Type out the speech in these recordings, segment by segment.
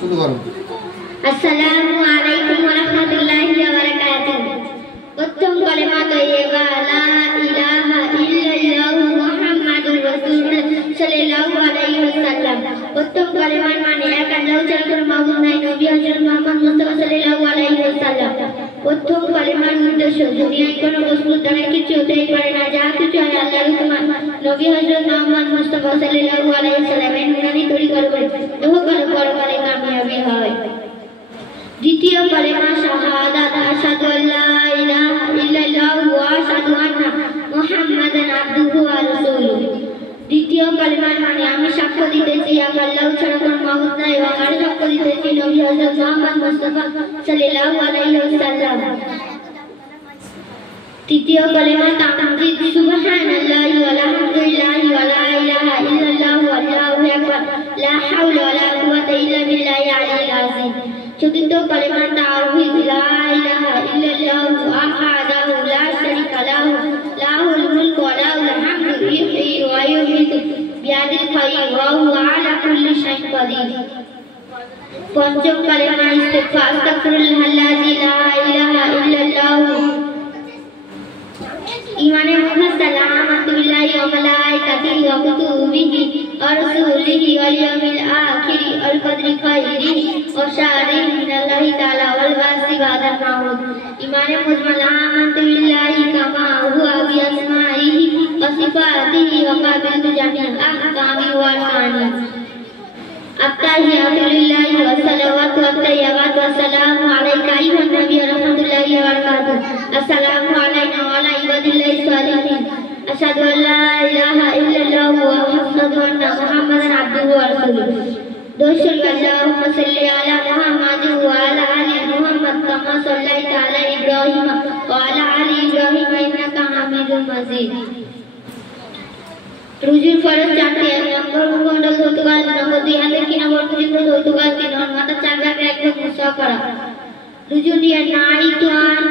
শুরু করো। আসসালামু আলাইকুম ওয়া রাহমাতুল্লাহি ওয়া বারাকাতুহু। প্রথম কালেমা তয়্যিবা লা ইলাহা ইল্লাল্লাহু মুহাম্মাদুর রাসূলুল্লাহ সাল্লাল্লাহু আলাইহি ওয়াসাল্লাম। প্রথম কালেমার মানে এক আল্লাহ ছাড়া কোনো মাবুদ নাই, নবী হযরত মুহাম্মদ মুস্তাফা সাল্লাল্লাহু আলাইহি ওয়াসাল্লাম। প্রথম কালেমার উদ্দেশ্য দুনিয়ায় কোনো বস্তু দ্বারা কিছু হতেই পারে না, যা কিছু হয় আল্লাহর হুকুমে। নবী হযরত মুহাম্মদ মুস্তাফা সাল্লাল্লাহু আলাইহি ওয়াসাল্লামের নুরানি তরিকার উপরে ইহকালে পরকালে কামিয়াবি হয়। দ্বিতীয় কালেমা শাহাদাত, আশহাদু আল্লা ইলাহা ইল্লাল্লাহু ওয়া আশহাদু আন্না মুহাম্মাদান আবদুহু ওয়া রাসূলুহু। দ্বিতীয় কালেমার মানে আমি সাক্ষ্য দিতেছি এক আল্লাহ ছাড়া কোনো মাবুদ নাই এবং আর সাক্ষ্য দিতেছি নবী হযরত মুহাম্মদ মুস্তাফা সাল্লাল্লাহু আলাইহি ওয়াসাল্লাম। তৃতীয় কালেমা তাকবীর, সুবহানাল্লাহি ওয়া আলহামদুলিল্লাহি ওয়া লা ইলাহা ইল্লাল্লাহু আল্লাহু আকবার, লা হাওলা ওয়া লা কুওয়াতা ইল্লা বিল্লাহিল আলিয়্যিল আযীম। চতুর্থ কালেমা তাওহীদ, লা ইলাহা ইল্লাল্লাহু আহাদাহু লা শারীকা লাহু লাহুল মুলকু ওয়া লাহুল হামদু ইহয়ি ওয়া ইউমীতু বিয়াদিল খায়র ওয়া হুয়া আলা কুল্লি শাইইন কাদির। পঞ্চম কালেমা ইস্তিগফার, আস্তাগফিরুল্লাহাল্লাযী লা ইলাহা ইল্লাল্লাহু। ঈমানের মধ্যে সালামাতু বিল্লাহি ওয়া মালাইকাতিহি ওয়া কুতুবিহি ওয়া রাসূলিহি ওয়াল ইয়াউমিল আখিরি ওয়াল কদরি খায়রিহি ওয়া শাররিহি মিনাল্লাহি তাআলা ওয়াল বাসি বাদাল মাউত। ঈমানের মুজমাল আমানতু বিল্লাহি কামা হুয়া বিআসমাইহি ওয়া সিফাতিহি ওয়া কাবিলতু জামিআল আহকামি ওয়া আরকানি। আত্তাহিয়াতু লিল্লাহি ওয়া সালাওয়াতু ওয়াত তাইয়্যিবাতু ওয়া সালামু আলাইকা আইয়ুহান নাবী ওয়া রাহমাতুল্লাহি ওয়া বারাকাতুহু। আসসালামু আলাইনা ওয়া আলা ইবাদিল্লাহিস সালিহিন। আশহাদু আল লা ইলাহা ইল্লাল্লাহু ওয়া আশহাদু আন্না মুহাম্মাদান আবদুহু ওয়া রাসূলুহু। দরুদ আল্লাহুম্মা সাল্লি আলা মুহাম্মাদ ওয়া আলা আলি মুহাম্মাদ কামা সাল্লাইতা আলা ইব্রাহিম ওয়া আলা আলি ইব্রাহিম ইন্নাকা হামিদুম মাজিদ। রুজুর ফরজ চারটি, এক নম্বর মুখমণ্ডল ধৌতকাল, দুই নম্বর দুই হাতের কি নম্বর পর্যন্ত ধৌতকাল, তিন নম্বর মাথার চার ভাগে একদম মুসা করা। রুজু নিয়ে নাইতুয়ান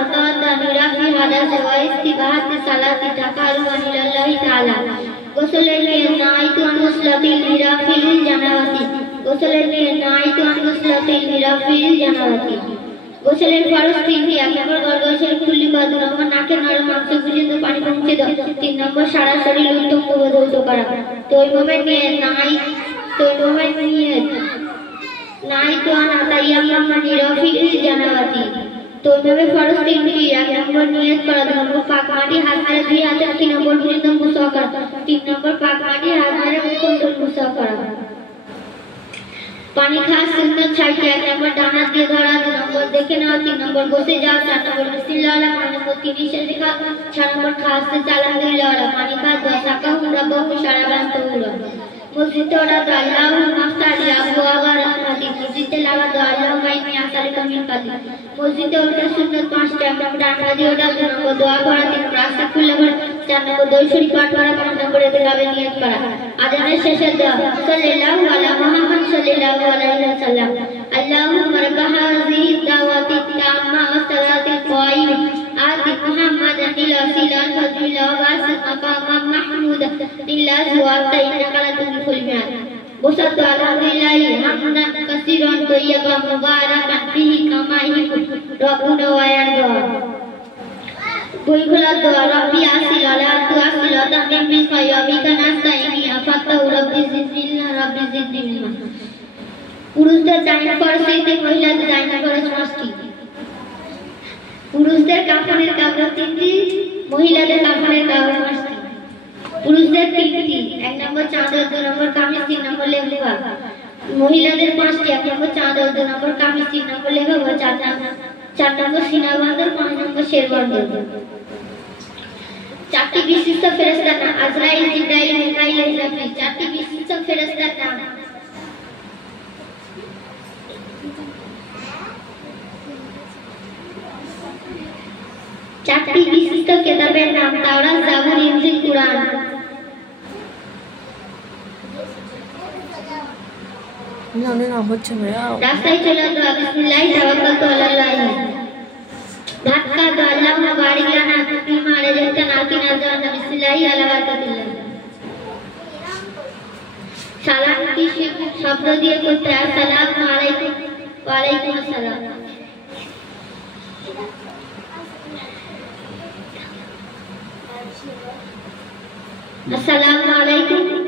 অর্থাৎ নিরাফি হাদাস ওয়া ইস্তিবাহাতি সালাতি তাকারুবান ইলাল্লাহি তাআলা। গোসলের নিয়ে নাইতুয়ান গুসলাতিল নিরাফিল জানাবাতি। গোসলের নিয়ে নাইতুয়ান গুসলাতিল নিরাফিল জানাবাতি। গোসলের ফরজ তিনটি, এক নম্বর গর্ভাশয় কুল্লি বা, দুই নম্বর নাকের নরম মাংস পর্যন্ত পানি পৌঁছে দাও, তিন নম্বর সারা শরীর উত্তম ধৌত করা। তৈমমের নিয়ে নাইতুয়ান আতাইয়াম্মা নিরাফিল জানাবাতি। তৈমমের ফরজ তিনটি, এক নম্বর নিয়ত করা, দুই নম্বর পাক মাটি হাত মেরে দুই হাতে তিন নম্বর পর্যন্ত মুসা করা, তিন নম্বর পাক মাটি হাত মেরে মুখমণ্ডল মুসা করা। পানি খাওয়া সুন্নাত ছয়টি, এক নম্বর ডান হাত দিয়ে ধরা, দুই নম্বর দেখে নেওয়া, তিন নম্বর বসে যাওয়া, চার নম্বর বিসমিল্লাহ, পাঁচ নম্বর তিনিশে খাওয়া, ছয় নম্বর খাওয়াতে আলহামদুলিল্লাহ। পানি খাওয়া দশ টাকা হুমরা বহু সারা বান্ত হুমরা। মসজিদে ওরা তো আল্লাহ মাফতারি আবু আবার রাহমাতি। মসজিদে লাগা তো আল্লাহ মাইনি আসারে কামিল কাদি। মসজিদে ওটা সুন্নাত পাঁচটা, এক নম্বর ডান হাত দিয়ে ওটা, দুই নম্বর দোয়া করা, তিন নম্বর আস্তাগফিরুল্লাহ করা, চার নম্বর দরুদ শরীফ পাঠ করা, পাঁচ নম্বর ইতিকাফে নিয়ত করা। আযানের শেষে দোয়া সাল্লাল্লাহু আলা মুহাম্মদ সাল্লাল্লাহু আলাইহি ওয়াসাল্লাম। আল্লাহুম্মা রাব্বা হাযিহি দাওয়াতি তাম্মা ওয়া সালাতি কায়িমা আতি মুহাম্মাদান ইলা ওয়াসিলাল ফাদিলা ওয়া বাসিত মাকামাম মাহমুদা ইল্লাহি ওয়া তাইনাকা লা তুলফুল মিয়াদ। বসাতু আলহামদুলিল্লাহি হামদান কাসীরান তাইয়্যিবান মুবারাকান ফিহি কামা ইউহিব্বু রাব্বুনা ওয়া ইয়ারদা। বই খোলা দোয়া, রাব্বি আসিল আলা তুআসিল তামিম মিন খায়বিকা নাস্তাইনি আফাতাউ রাব্বি জিদনিল্লাহ রাব্বি জিদনি ইলমা। পুরুষদের দাইনা ফরজ তিনটি, মহিলাদের দাইনা ফরজ পাঁচটি। পুরুষদের কাফনের কাপড় তিনটি, মহিলাদের কাফনের কাপড় পাঁচটি। পুরুষদের তিনটি, এক নম্বর চাদর, দুই নম্বর কামিজ, তিন নম্বর লেহেঙ্গা। মহিলাদের পাঁচটি, এক নম্বর চাদর, দুই নম্বর কামিজ, তিন নম্বর লেহেঙ্গা, চার নম্বর সিনা বাঁধন, পাঁচ নম্বর শের বাঁধন। চারটি বিশিষ্ট ফেরেশতার নাম আজরাইল, জিবরাইল, মিকাইল, ইসরাফিল। চারটি বিশিষ্ট ফেরেশতার নাম চারটি বিশিষ্ট কিতাবের নাম তাওরাত, জাবুর, ইনজিল, কুরআন। রাস্তায় চলে দোয়া বিসমিল্লাহি তাওয়াক্কালতু আলাল্লাহ। ধাক্কা দোয়া আল্লাহুম্মা বারিক লানা ফিমা রাযাকতানা ওয়া কিনা আযাবান নার বিসমিল্লাহি আলা বারাকাতিল্লাহ। সালাম কি শব্দ দিয়ে করতে হয়? আসসালামু আলাইকুম। ওয়ালাইকুম আসসালাম। আসসালামু আলাইকুম।